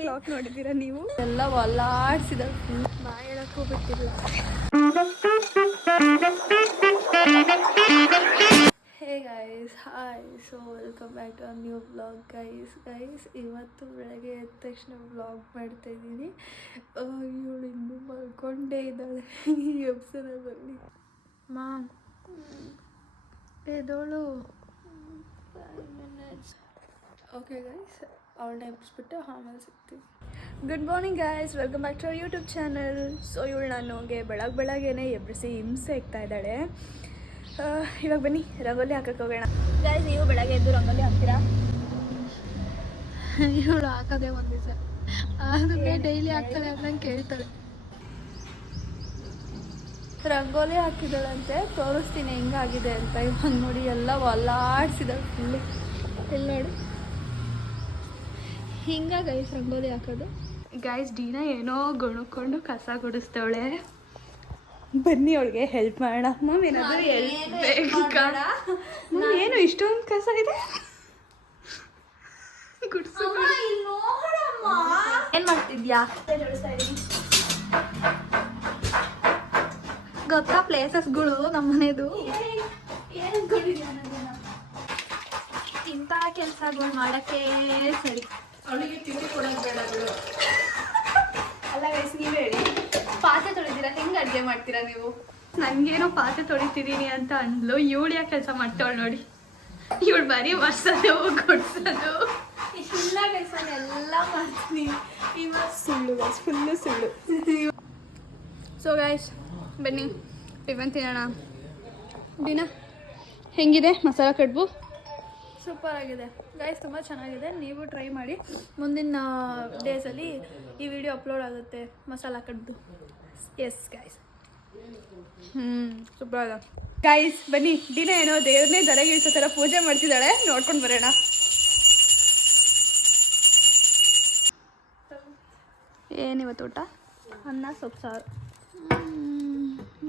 Clock ನೋಡಿದ್ದೀರಾ ನೀವು? ಎಲ್ಲ ಒಲ್ಲಾಡ್ಸಿದ. ಬಾಯ್ ಹೇಳಕ್ಕೂ ಬಿಟ್ಟಿಲ್ಲ. Hey guys hi so welcome back to a new blog guys guys ಇವತ್ತು ಬೆಳಗ್ಗೆ ಎದ್ದ ತಕ್ಷಣ ಬ್ಲಾಗ್ ಮಾಡ್ತಾ ಇದ್ದೀನಿ. ಇವಳು ಇನ್ನೂ ಮಲ್ಕೊಂಡೇ ಇದ್ದಾಳೆ. ಈ ಬನ್ನಿ. ಮಾ ಎದೋಳು ಓಕೆ ಗೈಸ್ ಅವಳನ್ನ ಎಬ್ಬಿಸ್ಬಿಟ್ಟು ಆಮೇಲೆ ಸಿಗ್ತೀವಿ. Good morning guys welcome back to our YouTube channel so ಇವಳು ನನಗೆ ಬೆಳಗ್ಗೆ ಬೆಳಗ್ಗೆನೆ ಎಬ್ಬಿಸಿ ಹಿಂಸೆ ಇಕ್ತಾ ಇದ್ದಾಳೆ. ಇವಾಗ ಬನ್ನಿ ರಂಗೋಲಿ ಹಾಕಕ್ಕೆ ಹೋಗೋಣ. ಗಾಯ್ಸ್ ನೀವು ಬೆಳಗ್ಗೆ ಎದ್ದು ರಂಗೋಲಿ ಹಾಕ್ತೀರಾ? ಇವಳು ಹಾಕೋದೇ ಒಂದು ದಿವಸ. ಅದಕ್ಕೆ ಡೈಲಿ ಹಾಕ್ತಾಳೆ ಅಂತ ಕೇಳ್ತಾಳೆ. ರಂಗೋಲಿ ಹಾಕಿದಳಂತೆ ತೋರಿಸ್ತೀನಿ ಹೆಂಗಾಗಿದೆ ಅಂತ. ಇವಾಗ ನೋಡಿ ಎಲ್ಲ ಒಲ್ಲಾಡ್ಸಿದ್ದಾಳೆ ಇಲ್ಲಿ ಇಲ್ಲಿ ನೋಡಿ. ಹಿಂಗ ಗೈಸ್ ರಂಗೋಲಿ ಹಾಕೋದು. ಗೈಸ್ ಡೀನಾ ಏನೋ ಗುಣಕೊಂಡು ಕಸ ಗುಡಿಸ್ತವಳೆ. ಬನ್ನಿ ಅವಳಿಗೆ ಹೆಲ್ಪ್ ಮಾಡೋಣ. ಮಮ್ ಏನಾದರೂ ಹೆಲ್ಪ್ ಬೇಕಾ? ಮಮ್ ಏನು ಇಷ್ಟೊಂದು ಕಸ ಇದೆ? ಗುಡ್ಸು ಏನು ಮಾಡ್ತಿದ್ಯಾ? ಗೊತ್ತಾ ಪ್ಲೇಸಸ್ಗಳು ನಮ್ಮ ಮನೆದು ಇಂಥ ಕೆಲಸಗಳು ಮಾಡಕ್ಕೆ ಸರಿ. ಅಲ್ಲ ಗೈಸ್ ನೀವು ಹೇಳಿ. ಪಾತ್ರೆ ತೊಳಿತೀರಾ? ಹೆಂಗೆ ಅಡುಗೆ ಮಾಡ್ತೀರಾ ನೀವು? ನನಗೇನೋ ಪಾತ್ರೆ ತೊಳಿತಿದ್ದೀನಿ ಅಂತ ಅಂದ್ಲು. ಇವಳು ಯಾಕೆ ಕೆಲಸ ಮಾಡ್ತಾವಳು ನೋಡಿ. ಇವಳು ಬರೀ ವರ್ಷದು ಕೊಡ್ಸೋದು ಇಲ್ಲ ಗೈಸ್ ಎಲ್ಲ ಮಾಡ್ತೀನಿ. ಇವಾಗ ಸುಳ್ಳು ಗೈಸ್ ಫುಲ್ಲು ಸುಳ್ಳು. ಸೊ ಗೈಸ್ ಬನ್ನಿ. ಟಿಫನ್ ತಿನ್ನೋಣ. ದಿನ ಹೆಂಗಿದೆ? ಮಸಾಲ ಕಡುಬು? ಸೂಪರ್ ಆಗಿದೆ. ಗೈಸ್ ತುಂಬ ಚೆನ್ನಾಗಿದೆ. ನೀವು ಟ್ರೈ ಮಾಡಿ. ಮುಂದಿನ ಡೇಸಲ್ಲಿ ಈ ವಿಡಿಯೋ ಅಪ್ಲೋಡ್ ಆಗುತ್ತೆ. ಮಸಾಲ ಕಡ್ದು. ಎಸ್ ಗೈಸ್ ಹ್ಞೂ ಸೂಪರ್ ಆಗ ಗೈಸ್ ಬನ್ನಿ. ದಿನ ಏನೋ ದೇವ್ರನ್ನೇ ದರಗಿಳಿಸೋ ಥರ ಪೂಜೆ ಮಾಡ್ತಿದ್ದಾಳೆ. ನೋಡ್ಕೊಂಡು ಬರೋಣ. ಏನಿವತ್ತು ಊಟ? ಅನ್ನ ಸೊಪ್ಪು ಸಾರು.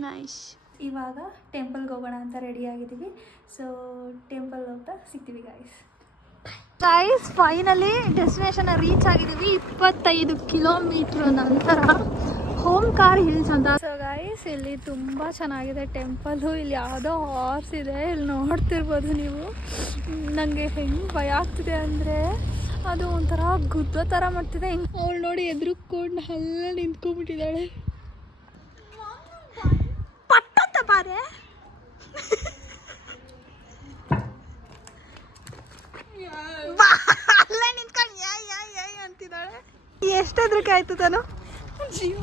ನೈಸ್ ಇವಾಗ ಟೆಂಪಲ್ಗೆ ಹೋಗೋಣ ಅಂತ ರೆಡಿ ಆಗಿದ್ದೀವಿ. ಸೊ ಟೆಂಪಲ್ ಹೋಗ್ತಾ ಸಿಗ್ತೀವಿ guys guys finally destination reach ಆಗಿದ್ದೀವಿ. ಇಪ್ಪತ್ತೈದು ಕಿಲೋಮೀಟ್ರ್ ನಂತರ ಹೋಮ್ ಕಾರ್ ಹಿಲ್ಸ್ ಅಂತ. ಸೊ ಗೈಸ್ ಇಲ್ಲಿ ತುಂಬ ಚೆನ್ನಾಗಿದೆ ಟೆಂಪಲ್ಲು ಇಲ್ಲಿ ಯಾವುದೋ ಹಾರ್ಸ್ ಇದೆ. ಇಲ್ಲಿ ನೋಡ್ತಿರ್ಬೋದು ನೀವು. ನನಗೆ ಹೆಂಗೆ ಭಯ ಆಗ್ತಿದೆ ಅಂದರೆ ಅದು ಒಂಥರ ಗುದ್ದ ಥರ ಮಾಡ್ತಿದೆ. ಅವಳು ನೋಡಿ ಎದುರುಕೊಂಡು ಹಲ್ಲ ನಿಂತ್ಕೊಂಡ್ಬಿಟ್ಟಿದ್ದಾಳೆ. ಬಾರೆ ಅಲ್ಲೇ ನಿಂತ್ಕೊಂಡು ಯಾ ಯಾ ಯಾ ಅಂತಿದ್ದಾಳೆ. ಎಷ್ಟಾದ್ರಕ್ಕೆ ಆಯ್ತು ತಾನು? ಜೀವ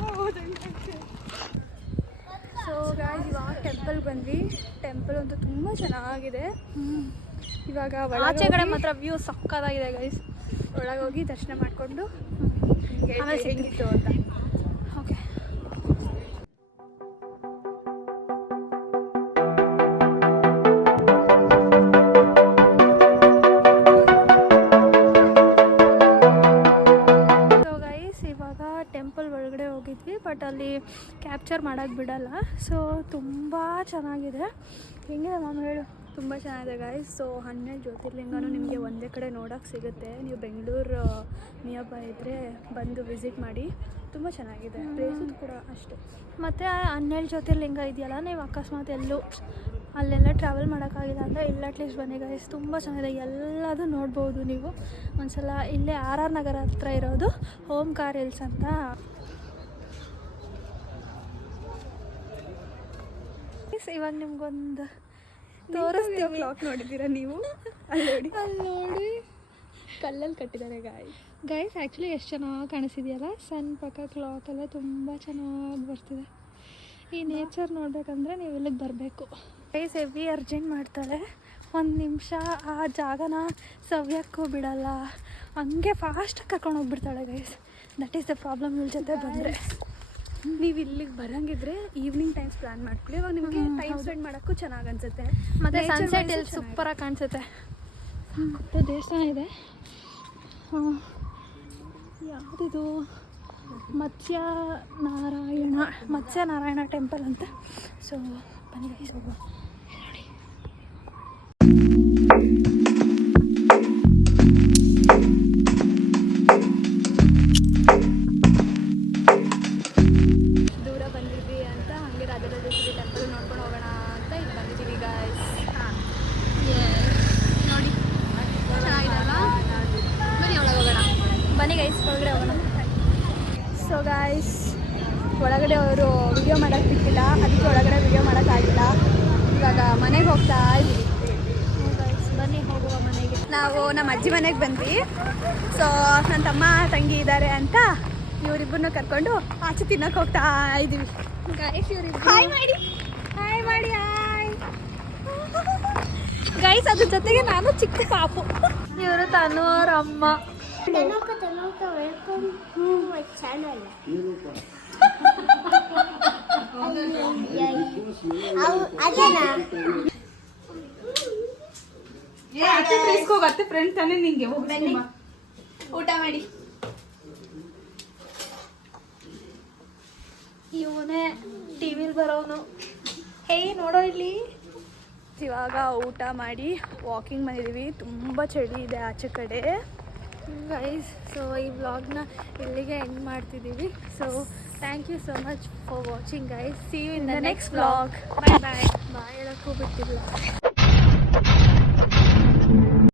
ಸೊ ಗಾಯ್ಸ್ ಇವಾಗ ಟೆಂಪಲ್ ಬಂದ್ವಿ. ಟೆಂಪಲ್ ಅಂತೂ ತುಂಬ ಚೆನ್ನಾಗಿದೆ. ಇವಾಗ ಆಚೆ ಕಡೆ ಮಾತ್ರ ವ್ಯೂ ಸಕ್ಕತ್ತಾಗಿದೆ ಗೈಸ್ ಒಳಗೋಗಿ ಹೋಗಿ ದರ್ಶನ ಮಾಡಿಕೊಂಡು ಆಮೇಲೆ ಅಂತ. ಕ್ಯಾಪ್ಚರ್ ಮಾಡೋಕ್ಕೆ ಬಿಡಲ್ಲ. ಸೊ ತುಂಬ ಚೆನ್ನಾಗಿದೆ. ಹೆಂಗಿದೆ ಮಾಮ ಹೇಳು? ತುಂಬ ಚೆನ್ನಾಗಿದೆ ಗಾಯ್ಸ್ ಸೊ ಹನ್ನೆರಡು ಜ್ಯೋತಿರ್ಲಿಂಗನೂ ನಿಮಗೆ ಒಂದೇ ಕಡೆ ನೋಡೋಕ್ಕೆ ಸಿಗುತ್ತೆ. ನೀವು ಬೆಂಗಳೂರು ನಿಯರ್ ಬೈ ಇದ್ದರೆ ಬಂದು ವಿಸಿಟ್ ಮಾಡಿ ತುಂಬ ಚೆನ್ನಾಗಿದೆ. ಪ್ಲೇಸಸ್ ಕೂಡ ಅಷ್ಟೇ. ಮತ್ತು ಹನ್ನೆರಡು ಜ್ಯೋತಿರ್ಲಿಂಗ ಇದೆಯಲ್ಲ ನೀವು ಅಕಸ್ಮಾತ್ ಎಲ್ಲೂ ಅಲ್ಲೆಲ್ಲ ಟ್ರಾವೆಲ್ ಮಾಡೋಕ್ಕಾಗಿಲ್ಲ ಅಂದರೆ ಇಲ್ಲ ಅಟ್ಲೀಸ್ಟ್ ಬನ್ನಿ ಗೈಸ್ ತುಂಬ ಚೆನ್ನಾಗಿದೆ. ಎಲ್ಲದೂ ನೋಡ್ಬೋದು ನೀವು. ಒಂದ್ಸಲ ಇಲ್ಲೇ ಆರ್ ಆರ್ ನಗರ ಹತ್ರ ಇರೋದು ಹೋಮ್ ಕಾರ್ ಹಿಲ್ಸ್ ಅಂತ. Guys, ಇವಾಗ ನಿಮ್ಗೊಂದು ತೋರಿಸ್ತೀವಿ. ಕ್ಲಾಕ್ ನೋಡಿದ್ದೀರಾ ನೀವು? ಅಲ್ಲಿ ನೋಡಿ. ಅಲ್ಲಿ ನೋಡಿ. ಕಲ್ಲಲ್ಲಿ ಕಟ್ಟಿದ್ದಾರೆ ಗಾಯ್ ಗೈಸ್ ಆ್ಯಕ್ಚುಲಿ ಎಷ್ಟು ಚೆನ್ನಾಗಿ ಕಾಣಿಸಿದೆಯಲ್ಲ ಸಣ್ಣ ಪಕ್ಕ ಕ್ಲಾತ್ ಎಲ್ಲ ತುಂಬ ಚೆನ್ನಾಗಿ ಬರ್ತಿದೆ. ಈ ನೇಚರ್ ನೋಡಬೇಕಂದ್ರೆ ನೀವು ಇಲ್ಲಿಗೆ ಬರಬೇಕು. ಗೈಸ್ ಹೆವಿ ಅರ್ಜೆಂಟ್ ಮಾಡ್ತಾಳೆ ಒಂದು ನಿಮಿಷ ಆ ಜಾಗನ ಸವ್ಯಕ್ಕೂ ಬಿಡಲ್ಲ. ಹಂಗೆ ಫಾಸ್ಟಾಗಿ ಕರ್ಕೊಂಡು ಹೋಗ್ಬಿಡ್ತಾಳೆ guys that is the problem ಇವ್ರ ಜೊತೆ ಬಂದರೆ. ನೀವು ಇಲ್ಲಿಗೆ ಬರಂಗಿದ್ರೆ ಈವ್ನಿಂಗ್ ಟೈಮ್ಸ್ ಪ್ಲಾನ್ ಮಾಡ್ಕೊಳ್ಳಿ. ಇವಾಗ ನಿಮಗೆ ಟೈಮ್. ಸ್ಪೆಂಡ್ ಮಾಡೋಕ್ಕೂ ಚೆನ್ನಾಗಿ ಅನ್ಸುತ್ತೆ. ಮತ್ತೆ ಸನ್ಸೆಟ್ ಇಲ್ಲಿ ಸೂಪರ್ ಸೂಪರಾಗಿ ಕಾಣಿಸುತ್ತೆ. ದೇವಸ್ಥಾನ ಇದೆ. ಯಾವುದಿದು? ಮತ್ಸ್ಯ ನಾರಾಯಣ ಮತ್ಸ್ಯ ನಾರಾಯಣ ಟೆಂಪಲ್ ಅಂತ. ಸೊ ಬನ್ನಿ ಸೊ ಹೋಗುವ. ಒಳಗಡೆ ಹೋಗೋಣ ಸೊ ಗಾಯ್ಸ್ ಒಳಗಡೆ ಅವರು ವಿಡಿಯೋ ಮಾಡೋಕ್ಕೆ ಬಿಟ್ಟಿಲ್ಲ. ಅದಕ್ಕೆ ಒಳಗಡೆ ವಿಡಿಯೋ ಮಾಡೋಕ್ಕಾಗಿಲ್ಲ ಇವಾಗ ಮನೆಗೆ ಹೋಗ್ತಾ ಇದ್ದೀವಿ. ಬನ್ನಿ ಹೋಗುವ ಮನೆಗೆ. ನಾವು ನಮ್ಮ ಅಜ್ಜಿ ಮನೆಗೆ ಬಂದ್ವಿ. ಸೊ ನನ್ನ ತಮ್ಮ ತಂಗಿ ಇದ್ದಾರೆ ಅಂತ ಇವರಿಬ್ಬರನ್ನ ಕರ್ಕೊಂಡು ಆಚೆ ತಿನ್ನೋಕೆ ಹೋಗ್ತಾ ಇದ್ದೀವಿ. ಗೈಸ್ ಇವರಿಬ್ಬರು ಹಾಯ್ ಮಾಡಿ ಹಾಯ್ ಮಾಡಿ ಹಾಯ್ ಗೈಸ್ ಅದ್ರ ಜೊತೆಗೆ ನಾನು ಚಿಕ್ಕ ಪಾಪು. ಇವರು ತಾನು ಅವ್ರ ಅಮ್ಮ. Tenoka, Tenoka, welcome to my channel. ಅದೇನಾ ಅತ್ತೆ ಫ್ರೆಂಡ್ ತಾನೇ ನಿಂಗೆ ಬನ್ನಿ. ಊಟ ಮಾಡಿ. ಇವನೇ ಟಿವಿಲ್ ಬರೋನು ಹೇ ನೋಡೋ ಇಲ್ಲಿ. ಇವಾಗ ಊಟ ಮಾಡಿ ವಾಕಿಂಗ್ ಮಾಡಿದೀವಿ ತುಂಬ ಚಳಿ ಇದೆ ಆಚೆ ಕಡೆ. ಗೈಸ್ ಸೊ ಈ ವ್ಲಾಗ್ನ ಇಲ್ಲಿಗೆ ಎಂಡ್ ಮಾಡ್ತಿದ್ದೀವಿ. So thank you so much for watching guys see you in the next vlog bye bye bye ಹೇಳಕ್ಕೂ ಬಿಟ್ಟಿಲ್ಲ.